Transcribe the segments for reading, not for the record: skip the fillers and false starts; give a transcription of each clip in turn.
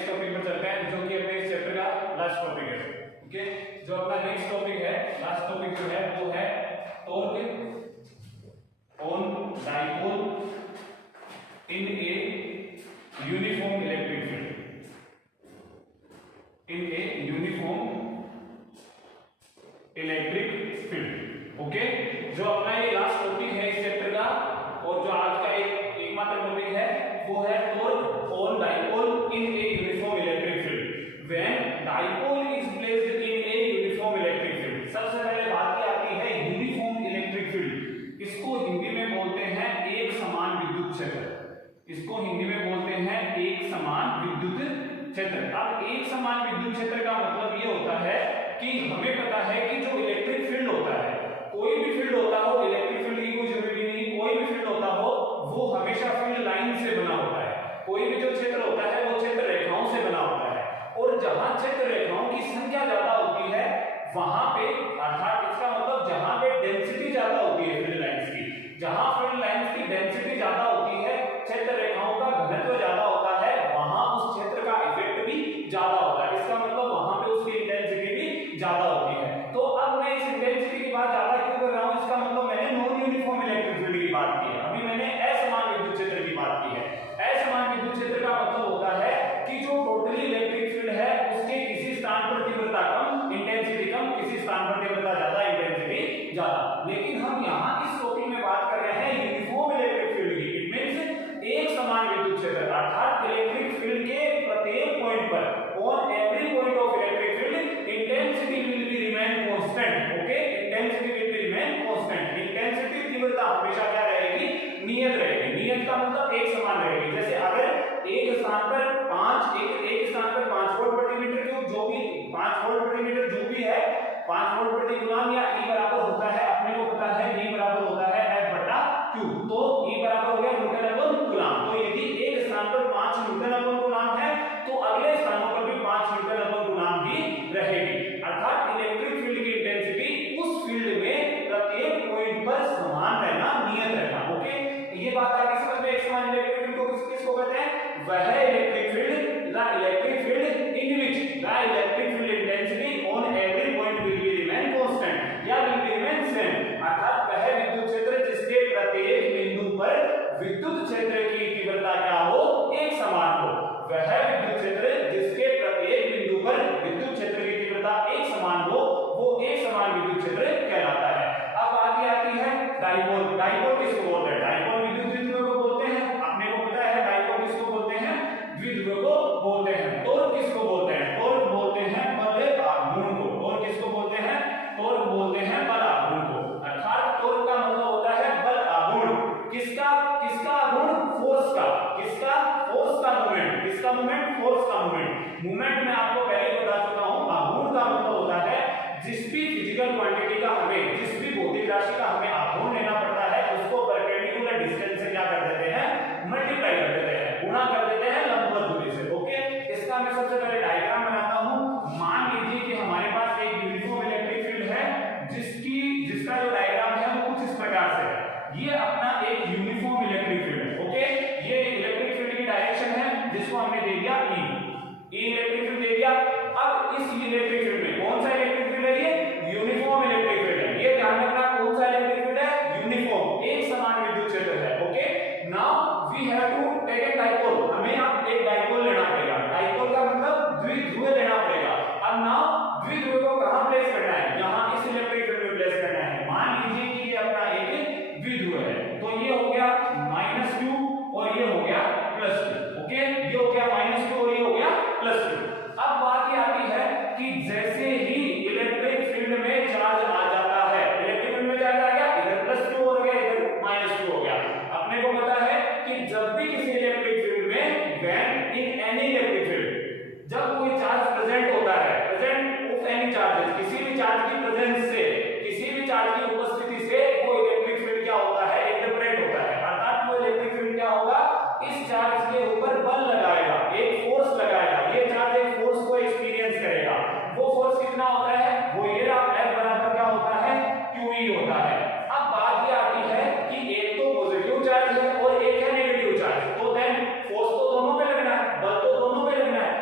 Next topic पर चलते हैं, जो कि अपने इस चैप्टर का लास्ट टॉपिक है। ओके, जो अपना नेक्स्ट टॉपिक है, लास्ट टॉपिक जो है वो है torque on dipole in a uniform electric field, in a uniform electric field. Okay, जो अपना ये लास्ट टॉपिक है इस चैप्टर का, और जो आज का एकमात्र टॉपिक है वो है torque on dipole in a uniform electric field when dipole is placed in a uniform electric field. सबसे पहले बात की आती है यूनिफॉर्म इलेक्ट्रिक फील्ड। इसको हिंदी में बोलते हैं एक समान विद्युत क्षेत्र। इसको हिंदी में बोलते हैं एक समान विद्युत क्षेत्र। अब एक समान विद्युत क्षेत्र का मतलब ये होता है कि हमें पता है कि जो इलेक्ट्रिक फील्ड होता है, कोई भी फील्ड होता हो, इलेक्ट्रिक फील्ड की कोई जरूरी नहीं, कोई भी फील्ड होता हो वो हमेशा फील्ड लाइन से बना होता है। कोई भी जो क्षेत्र होता है वो क्षेत्र रेखाओं से बना होता है, और जहां क्षेत्र रेखाओं की संख्या ज्यादा होती है वहां पे, अर्थात इसका मतलब जहां पे डेंसिटी ज्यादा होती है फील्ड लाइंस की, जहां फील्ड लाइंस की डेंसिटी ज्यादा होती है, क्षेत्र रेखाओं का घनत्व ज्यादा होता है, वहां उस क्षेत्र का इफेक्ट भी ज्यादा होता है। इसका मतलब वहां पे उसकी इंटेंसिटी भी ज्यादा होती है। तो अब मैं इस इंटेंसिटी की बात ज्यादा क्यों कर रहा हूं, इसका मतलब मैंने नॉन यूनिफॉर्म इलेक्ट्रिक फील्ड की बात की है, अभी मैंने असमान विद्युत क्षेत्र की बात की है। असमान विद्युत क्षेत्र का मतलब होता है कि जो टोटली इलेक्ट्रिक फील्ड है उसके किसी स्थान पर तीव्रता कम, इंटेंसिटी कम, किसी स्थान पर तीव्रता ज्यादा, इंटेंसिटी ज्यादा। लेकिन हम यहां इस टॉपिक में बात कर रहे हैं यूनिफॉर्म इलेक्ट्रिक फील्ड की। इट मींस एक समान विद्युत क्षेत्र, अर्थात इलेक्ट्रिक फील्ड के प्रत्येक पॉइंट पर, on every point of electric field, intensity will be remain constant. Okay, intensity will be remain constant. Intensity तीव्रता हमेशा क्या रहेगी, नियत रहेगी। नियत का मतलब एक समान रहेगी। जैसे अगर एक स्थान पर 5 वोल्ट प्रति मीटर क्यूब, जो भी 5 वोल्ट प्रति मीटर जो भी है, 5 वोल्ट प्रति कूलम या E बराबर होता है, अपने को पता है E बराबर होता है F बटा Q, तो E बराबर हो गया न्यूटन अपॉन कूलम। तो यदि एक स्थान पर 5 न्यूटन अपॉन कूलम है तो अगले स्थानों पर भी 5 न्यूटन अपॉन कूलम ही रहेगी। अर्थात इलेक्ट्रिक फील्ड की इंटेंसिटी उस फील्ड में प्रत्येक पॉइंट पर समान रहना, नियत रहना। ओके, ये बात आगे समझ में। एक समान इलेक्ट्रिक फील्ड को किसको कहते हैं, वह electric field, the electric field in which the electric field intensity on every point will be remain constant या विल बी रिमेन सेम। अर्थात वह विद्युत क्षेत्र जिसके प्रत्येक बिंदु पर विद्युत क्षेत्र की तीव्रता क्या हो, एक समान हो, वह विद्युत क्षेत्र जिसके प्रत्येक बिंदु पर विद्युत क्षेत्र की तीव्रता एक समान हो, वो एक समान विद्युत क्षेत्र कहलाता है। अब बात ये आती है डाइपोल। डाइपोल किसको बोलते हैं, डाइपोल विद्युत द्विध्रुव को बोलते हैं। अपने को पता है डाइपोल किसको बोलते हैं, द्विध्रुव को बोलते हैं। टॉर्क किसको बोलते हैं, टॉर्क बोलते हैं बल आघूर्ण को। टॉर्क किसको बोलते हैं, टॉर्क बोलते हैं बल आघूर्ण को। अर्थात टॉर्क का मतलब होता है बल आघूर्ण। किसका आघूर्ण, फोर्स का। किसका, फोर्स का मूवमेंट। किसका मूवमेंट, फोर्स का मूवमेंट। मूवमेंट में आपको पहले बता चुका हूं, आघूर्ण का मतलब होता है जिस भी फिजिकल क्वांटिटी का हमें, जिस भी भौतिक राशि का हमें आघूर्ण लेना पड़ता है, उसको परपेंडिकुलर डिस्टेंस से क्या कर देते हैं, मल्टीप्लाई कर देते हैं, गुणा कर देते हैं लंबवत दूरी से। ओके, इसका मैं सबसे पहले डायग्राम बनाता हूं। मान लीजिए कि हमारे पास एक यूनिफॉर्म इलेक्ट्रिक फील्ड है जिसका जो डायग्राम है वो कुछ इस प्रकार से है। ये अपना एक यूनिफॉर्म इलेक्ट्रिक फील्ड है। ओके, ये इलेक्ट्रिक फील्ड की डायरेक्शन है जिसको हमने दे दिया E इलेक्ट्रिक फील्ड दे दिया। अब इस इलेक्ट्रिक फील्ड में कौन सा इलेक्ट्रिक फील्ड है, ये यूनिफॉर्म इलेक्ट्रिक फील्ड है। ये ध्यान रखना, कौन सा इलेक्ट्रिक फील्ड है, यूनिफॉर्म, एक समान विद्युत क्षेत्र है। Okay, now we have to take a dipole. हमें अब एक डाइपोल लेना पड़ेगा। डाइपोल का मतलब द्विध्रुव लेना पड़ेगा। अब नाउ द्विध्रुव को कहां प्लेस करना है, यहां इस इलेक्ट्रिक फील्ड में प्लेस करना है। मान लीजिए कि ये अपना एक द्विध्रुव है, तो ये हो गया -q और ये हो गया +q। ओके, ये हो गया -q और ये हो गया +q। अब बात ये आती है कि जैसे ही इलेक्ट्रिक फील्ड में चार्ज आ जाता है, इलेक्ट्रिक फील्ड में चार्ज आ गया, इधर +q हो गया, इधर -q हो गया। अपने को पता है कि जब भी किसी इलेक्ट्रिक फील्ड में, when in any electric field, जब कोई चार्ज प्रेजेंट होता है, प्रेजेंट ऑफ एनी चार्जेस, किसी भी चार्ज की प्रेजेंस से, किसी भी चार्ज की उपस्थिति से वो इलेक्ट्रिक फील्ड क्या होता है, इंटरप्रेट होता है। अर्थात वो इलेक्ट्रिक फील्ड क्या होगा, इस चार्ज के ऊपर बल लगाएगा, एक फोर्स लगाएगा। ये चार्ज एक फोर्स को एक्सपीरियंस करेगा। वो फोर्स कितना होता है, वो ये F बराबर क्या होता है, QE होता है। अब बात ये आती है कि एक तो पॉजिटिव चार्ज है और एक है नेगेटिव चार्ज, तो देन फोर्स तो दोनों पे लगना है, बल तो दोनों पे लगना है।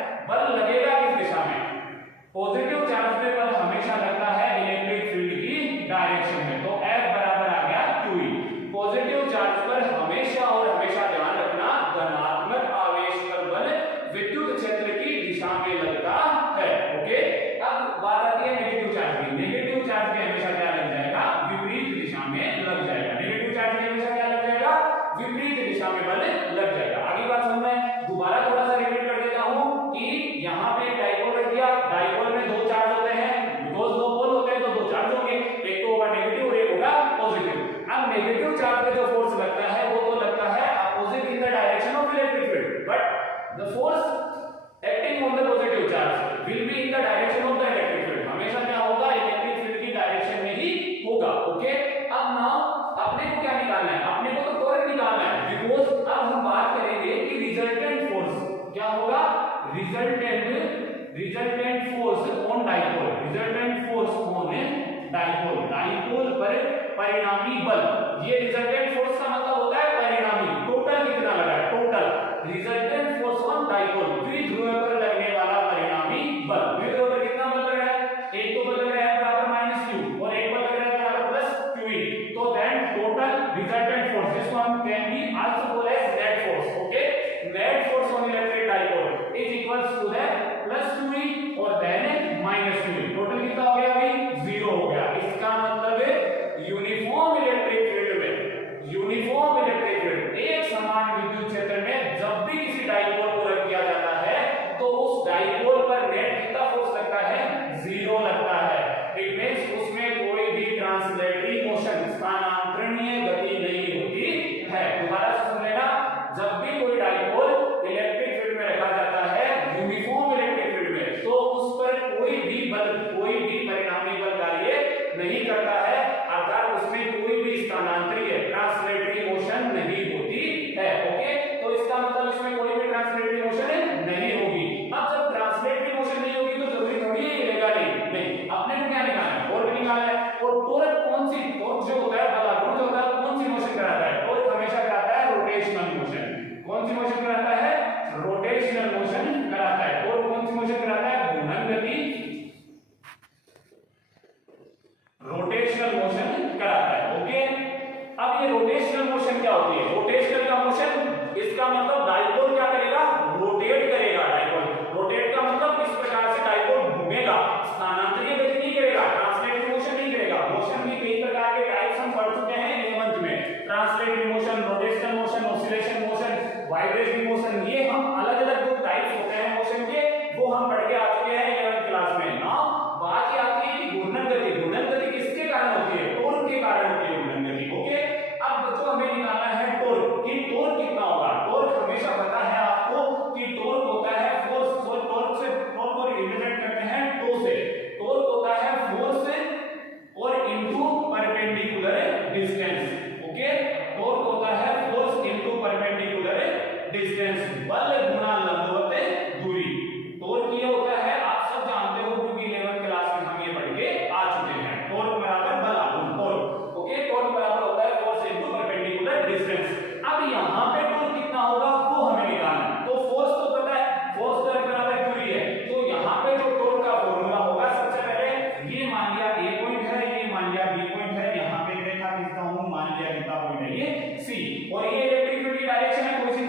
direction of electric field, but the force acting on the positive charge will be in the direction of the electric field. हमेशा क्या होगा, इलेक्ट्रिक फील्ड की डायरेक्शन में ही होगा. ओके, अब नाउ अपने को क्या निकालना है, अपने को तो टॉर्क निकालना है, बिकॉज अब हम बात करेंगे कि रिजल्टेंट फोर्स क्या होगा, resultant force on dipole, resultant force on dipole, dipole पर परिणामी बल. ये रिजल्टेंट फोर्स का मतलब होता है परिणामी, टोटल कितना लगा है, total resultant force on dipole, द्विध्रुव पर लगने वाला परिणामी बल. द्विध्रुव पर कितना बल लग रहा है, एक तो बल लग रहा है बराबर -q और एक बल लग रहा है बराबर +qe. तो देन टोटल रिजल्टेंट फोर्स, जिसको हम can be also called as net force. Okay, net force on electric dipole is equals to that +qe और देन -qe. टोटल कितना हो गया, अभी 0 हो गया. इसका मतलब है यूनिफॉर्म इलेक्ट्रिक फील्ड में, यूनिफॉर्म इलेक्ट्रिक फील्ड, एक समान विद्युत क्षेत्र में जब भी किसी डाइपोल को रख दिया जाता है तो उस डाइपोल पर नेट कितना फोर्स लगता है, 0 लगता है. इट मींस उसमें कोई भी ट्रांसलेटरी मोशन, स्थानांतरणीय गति नहीं होती है. दोबारा से समझ लेना, जब भी कोई डाइपोल इलेक्ट्रिक फील्ड में रखा जाता है, यूनिफॉर्म इलेक्ट्रिक फील्ड में, तो उस पर कोई भी बल, कोई भी परिणामी बल कार्य नहीं करता है, अर्थात उसमें कोई भी स्थानांतरीय ट्रांसलेटरी मोशन नहीं होती है. ओके, तो इसका मतलब इसमें कोई भी ट्रांसलेटरी मोशन नहीं होगी. अब जब ट्रांसलेटरी मोशन नहीं होगी तो जरूरी थोड़ी है ये लेगा नहीं. अपने को क्या निकालना है, टॉर्क निकालना है. और टॉर्क कौन सी, टॉर्क जो होता है बलागुण जो होता है कौन सी मोशन कराता है, टॉर्क हमेशा कराता है रोटेशनल मोशन. कौन सी मोशन कराता है, रोटेशनल मोशन कराता है. और कौन सी मोशन कराता है, घूर्णन गति, रोटेशनल मोशन कराता है. ओके, अब ये रोटेशनल मोशन क्या होती है, रोटेशनल का मोशन, इसका मतलब डाइपोल क्या करेगा, रोटेट करेगा. डाइपोल रोटेट का मतलब इस प्रकार से डाइपोल घूमेगा, स्थानांतरीय गति नहीं करेगा, ट्रांसलेटरी मोशन नहीं करेगा. मोशन भी कई प्रकार के टाइप्स हम पढ़ चुके हैं 11th में. Translatory motion, rotational motion, oscillation motion, vibratory motion, ये हम अलग अलग जो टाइप्स होते हैं मोशन के, वो हम पढ़ के आ चुके हैं 11th क्लास में. नाउ बात ये आती है कि घूर्णन गति, घूर्णन गति किसके कारण होती है, टॉर्क के कारण होती है घूर्णन गति. ओके, अब बच्चों हमें निकालना है टॉर्क, कि टॉर्क कितना होगा. टॉर्क हमेशा पता है आपको कि टॉर्क होता है फोर्स, और टॉर्क से, टॉर्क को रिप्रेजेंट करते हैं टो से. टॉर्क होता है फोर्स और into perpendicular distance. Okay, torque होता है फोर्स इनटू परपेंडिकुलर डिस्टेंस, बल गुणा लंबवत दूरी. टॉर्क ये होता है, आप सब जानते हो क्योंकि 11th क्लास में हम ये पढ़ के आ चुके हैं. टॉर्क बराबर बल आघूर्ण, टॉर्क. ओके, टॉर्क बराबर होता है फोर्स इनटू परपेंडिकुलर डिस्टेंस. अब यहाँ पे टॉर्क कितना होगा वो हमें निकालना है. तो फोर्स तो पता है, फोर्स तो बराबर दूरी है. तो यहाँ पे जो टॉर्क का फॉर्मूला होगा, सबसे पहले ये मान लिया A पॉइंट है, ये मान लिया B पॉइंट है, यहाँ पे रेखा खींचता हूँ, मान लिया कितना पॉइंट है ये C, और ये इलेक्ट्रिक फील्ड की डायरेक्शन है, कोई सी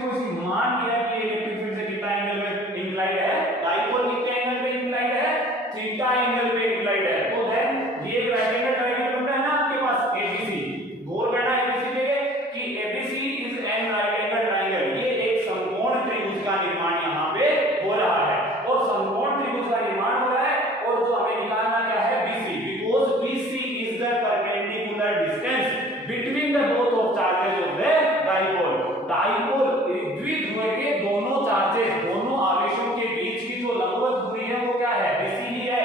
मान लिया कि इलेक्ट्रिक फील्ड से कितना एंगल पे इंक्लाइंड है, डाइपोल कितने एंगल पे इंक्लाइंड है, थीटा एंगल पे इंक्लाइंड है. तो देन ये एक राइट एंगल ट्रायंगल बनता है ना आपके पास ABC. गौर करना ABC के कि ABC is an right angle triangle. ये एक समकोण त्रिभुज का निर्माण यहाँ पे हो रहा है, और समकोण त्रिभुज का निर्माण हो रहा है, और जो हमें निकालना क्या है, BC, because BC is the perpendicular distance between the both of charges of the dipole. Dipole द्विध्रुव के दोनों चार्जेस, दोनों आवेशों के बीच की जो लंबवत दूरी है वो क्या है, BC ही है.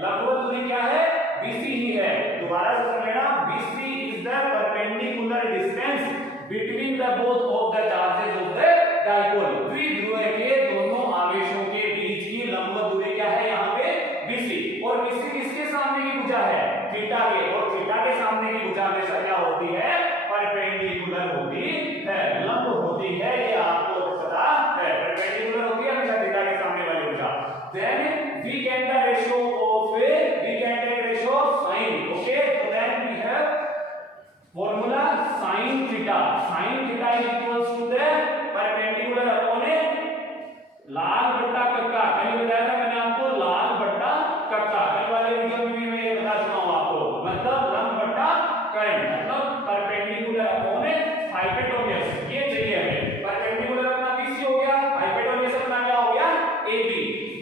लंबवत दूरी क्या है, BC ही है. दोबारा से समझना, BC is the perpendicular distance between the both of the charges of the dipole. द्विध्रुव के दोनों आवेशों के बीच की लंबवत दूरी क्या है यहाँ पे, BC. और BC किसके सामने की भुजा है, थीटा के, और थीटा के सामने की भुजा हमेशा क्या होती है, परपेंडिकुलर होती है, लंब होती है. ये आपको पता है, परपेंडिकुलर होती है हमेशा थीटा के सामने वाली भुजा. Then we get the ratio of a, we get a ratio of sin. Okay, so then we have formula sin theta. Sin theta is equals to the perpendicular upon a लाल बट्टा कक्का. कल बताया था मैंने आपको, लाल बट्टा कक्का. कल वाले वीडियो में भी मैं ये बता चुका हूं आपको, मतलब लंब बट्टा करंट, मतलब परपेंडिकुलर अपॉन हाइपोटेन्यूज. ये चाहिए हमें. परपेंडिकुलर अपना BC हो गया, हाइपोटेन्यूज अपना क्या हो गया, AB.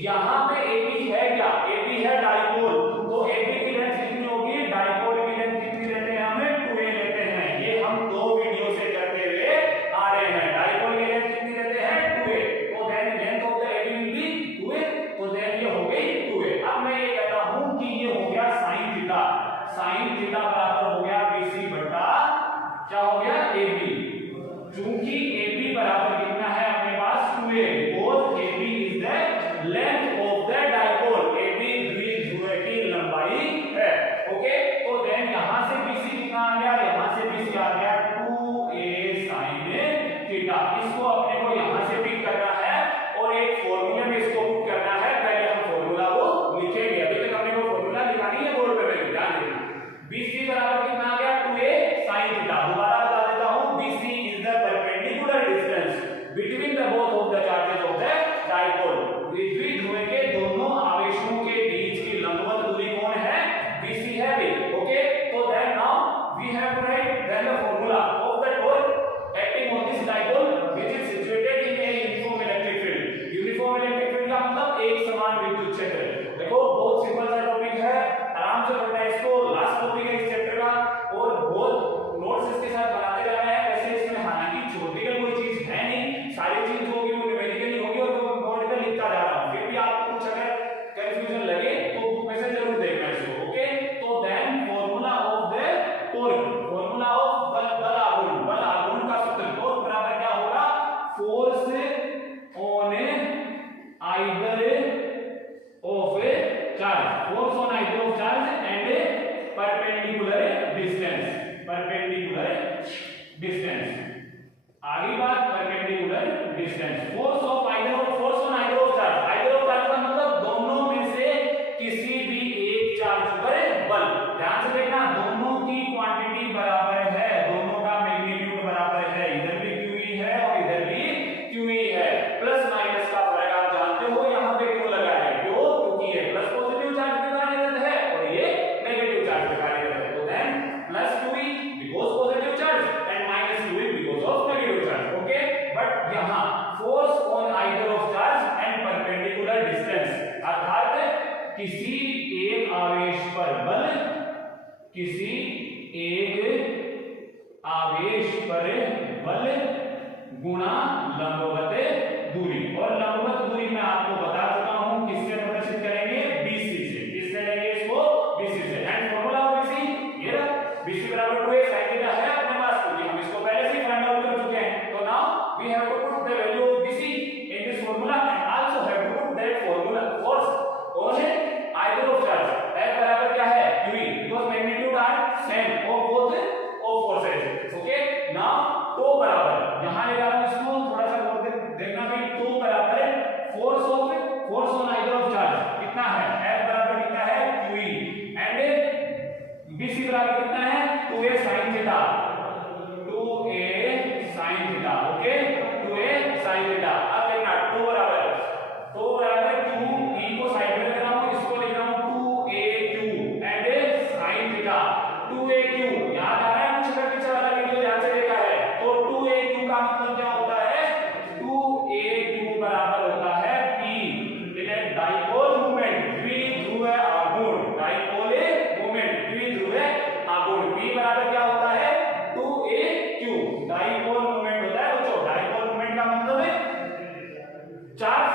यहाँ पे AB है क्या, AB है डाइपोल. तो AB की लेंथ कितनी होगी, डाइपोल की लेंथ कितनी लेते हैं, हमें 2a लेते हैं. ये हम दो वीडियो से करते हुए आ रहे हैं. डाइपोल की लेंथ कितनी length of the dipole, A B द्विध्रुव की लंबाई है। ओके, तो देन यहां से BC कितना आ गया, यहां से BC आ गया 2a sin थीटा। इसको अपने को यहां से पिक करना है और एक फॉर्मूले में इसको पुट करना है। पहले हम फॉर्मूला को लिखेंगे, अभी तक हमने वो फॉर्मूला लिखा नहीं है बोर्ड पे, मैं ध्यान देना। BC बराबर कितना आ गया 2a sin थीटा। दोबारा बता देता हूं, BC is the perpendicular distance between the both of the charges of the dipole. द्विध्रुव के दोनों आवेशों के बीच की लंबवत दूरी कौन है, BC है भी। ओके, तो then now we have to write then the formula of the torque acting on this dipole which is situated in a uniform electric field. Uniform electric field का मतलब एक समान विद्युत क्षेत्र। देखो बहुत सिंपल सा टॉपिक है, आराम से पढ़ना है इसको। लास्ट टॉपिक है इस चैप्टर का और बहुत नोट्स इसके साथ बनाते जा रहे हैं। वैसे इसमें हालांकि थ्योरेटिकल कोई चीज है नहीं, सारी चीज जो होगी वो न्यूमेरिकली होगी और वो बोर्ड पे लिखता जा रहा हूं। फिर भी आपको कुछ अगर कंफ्यूजन लगे तो बुक में से जरूर देखना इसको। ओके, तो then formula of the torque, formula of बल आघूर्ण, बल आघूर्ण का सूत्र टॉर्क बराबर क्या होगा, force on either of A charge, force on either of charge and perpendicular distance, perpendicular distance. आगे बात perpendicular distance, force of either of, force on either of charge. Either of charge का मतलब दोनों में से किसी भी एक चार्ज पर बल। ध्यान से देखना, दोनों की क्वांटिटी बराबर है, दोनों का मैग्नीट्यूड बराबर है, इधर भी QE है और इधर भी QE है। प्लस माइनस का फर्क आप जानते हो यहां पे क्यों लगा है, क्यों, क्योंकि ये प्लस पॉजिटिव चार्ज पे कार्यरत है और ये नेगेटिव चार्ज पे कार्यरत है। तो then plus QE because positive charge and minus QE because of negative charge. Okay, but यहां force on either of charge and perpendicular distance अर्थात किसी एक आवेश पर बल, किसी एक आवेश पर बल गुणा लंबवत दूरी। और लंबवत दूरी मैं आपको बता चुका हूं किससे प्रदर्शित करेंगे, BC से। किससे लेंगे इसको, BC से। एंड फॉर्मूला ऑफ BC ये रहा, BC बराबर 2a sin थीटा है अपने पास, क्योंकि हम इसको पहले से फाइंड आउट कर चुके हैं। तो now we have to put the value of BC in this formula and also have to put that formula force on either of charge. F बराबर क्या है, QE, because magnitude are same of both of forces. Okay, now तो बराबर यहां ले रहा हूं इसको, थोड़ा सा और देखना भाई। तो बराबर force on either of charge कितना है, F बराबर कितना है QE एंड BC बराबर कितना है 2a sin theta, 2a sin theta. Okay, 2a sin theta. अब देखना तो बराबर QE को साइड में रख रहा हूं, इसको लिख रहा हूं 2aq and sin theta, 2aq। याद आ रहा है कुछ अगर पीछे वाला वीडियो ध्यान से देखा है तो 2aq का मतलब क्या होता है, 2aq बराबर होता है P इन डाइपोल मूवमेंट, द्विध्रुव आघूर्ण, डाइपोल मूवमेंट, द्विध्रुव आघूर्ण। P बराबर क्या होता है 2aq, डाइपोल मूवमेंट होता है बच्चों। डाइपोल मूवमेंट का मतलब है charge,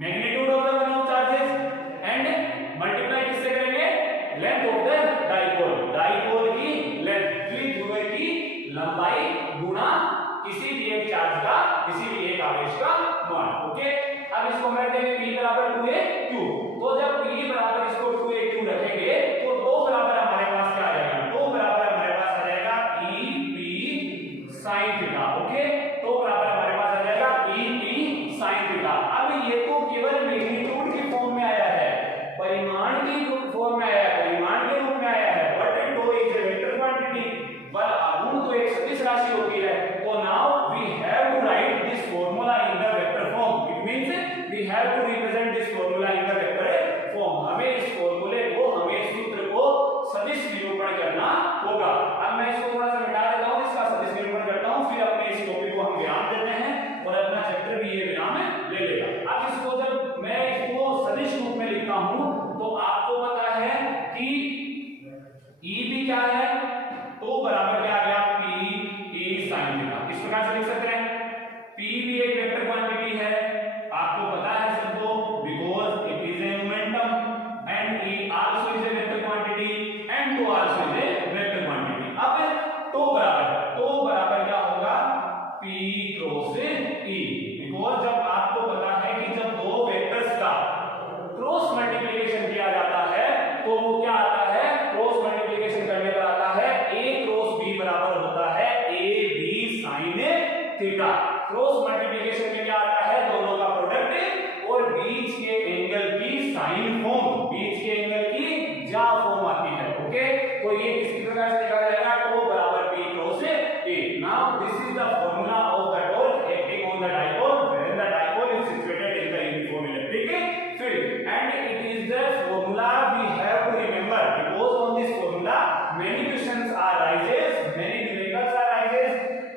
magnitude of the one of charges and multiply किससे करेंगे, length of the dipole, dipole की लेंथ, द्विध्रुव की लंबाई गुणा किसी भी एक चार्ज का, किसी भी एक आवेश का मान। ओके, अब इसको हम रख देंगे P बराबर 2aq। तो जब P बराबर इसको 2aq रखेंगे तो 2 बराबर हमारे पास क्या आ जाएगा, 2 बराबर हमारे पास आ जाएगा EP sin थीटा। ओके, तो बराबर हमारे पास आ जाएगा EP sin थीटा। अब ये तो केवल मैग्नीट्यूड की फॉर्म में आया है, परिमाण की फॉर्म में आया है, परिमाण के रूप में आया है। But tau is a vector quantity, बल आघूर्ण तो एक सदिश राशि होती है। तो now we have to write this formula in the vector form. It means we have to represent this formula in the vector form. हमें इस फॉर्मूले को, हमें इस सूत्र को सदिश निरूपण करना होगा। अब मैं इसको थोड़ा सा मिटा देता हूं, इसका सदिश निरूपण करता हूं, फिर अपने इस टॉपिक को हम विराम देते हैं और अपना चैप्टर भी ये विराम ले लेगा। अब इसको जब मैं इसको सदिश रूप में लिखता हूं तो आपको पता है कि E भी क्या है, तो बराबर क्या आ गया P E sin थीटा। इस प्रकार से लिख सकते हैं। P भी एक वेक्टर क्वांटिटी है, आपको पता है सबको, because it is a momentum and E also is a vector quantity and tau also is a vector quantity. अब तो बराबर क्या होगा P क्रॉस E, बिकॉज़ जब आपको पता है कि जब दो वेक्टर क्रॉस मल्टीप्लिकेशन किया जाता है तो वो क्या आता है, क्रॉस मल्टीप्लिकेशन करने पर आता है a क्रॉस b बराबर होता है a b sin theta. Cross multiplication में क्या आता है, दोनों का प्रोडक्ट और बीच के एंगल की साइन फॉर्म, बीच के एंगल की ज्या फॉर्म आती है। ओके, तो ये किसी प्रकार से लिखा जाएगा टो बराबर b cross a। Now this is the formula of the torque acting on the dipole when the dipole is situated in the uniform electric field, and it is the formula we have to remember because on this formula many questions are arises, many numericals are arises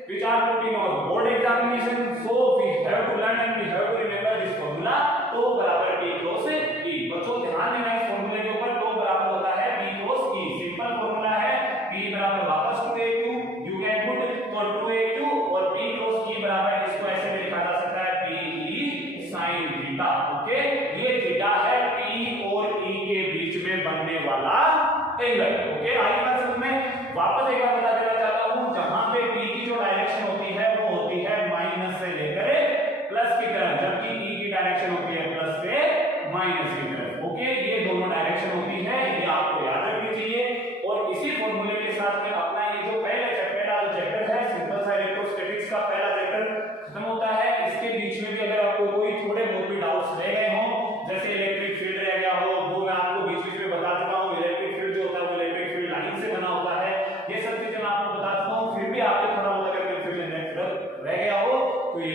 which are put in our board examination, so we have to learn and we have to remember this formula tau बराबर b cross e। बच्चों ध्यान देना इस फॉर्मूले के ऊपर, to बराबर होता है b cross e, simple formula है। b बराबर वापस 2aq यू कैन पुट तो 2aq और b क्रॉस e बराबर, इसको ऐसे भी लिखा जा सकता है pe sin थीटा। ओके, ये थीटा है p और e के बीच में बनने वाला एंगल। ओके, आई बात समझ में। वापस एक बार बता देना चाहता हूं, जहां पे p की जो डायरेक्शन होती है वो होती है माइनस से लेकर प्लस की तरफ, जबकि e की डायरेक्शन होती है प्लस से माइनस की तरफ। ओके, ये दोनों डायरेक्शन होती है, ये आपको याद रखनी चाहिए। और इसी फॉर्मूले के साथ में अपना ये जो पहला चैप्टर है सिंपल सा इलेक्ट्रोस्टैटिक्स का पहला चैप्टर खत्म होता है। इसके बीच में भी अगर आपको कोई थोड़े बहुत भी डाउट्स रह गए हों, जैसे इलेक्ट्रिक फील्ड रह गया हो, वो मैं आपको बीच में बता चुका हूं। इलेक्ट्रिक फील्ड जो होता है वो इलेक्ट्रिक फील्ड लाइन से बना होता है, ये सब चीजें मैं आपको बता चुका हूं। फिर भी आपके थोड़ा बहुत अगर कंफ्यूजन रह गया हो तो ये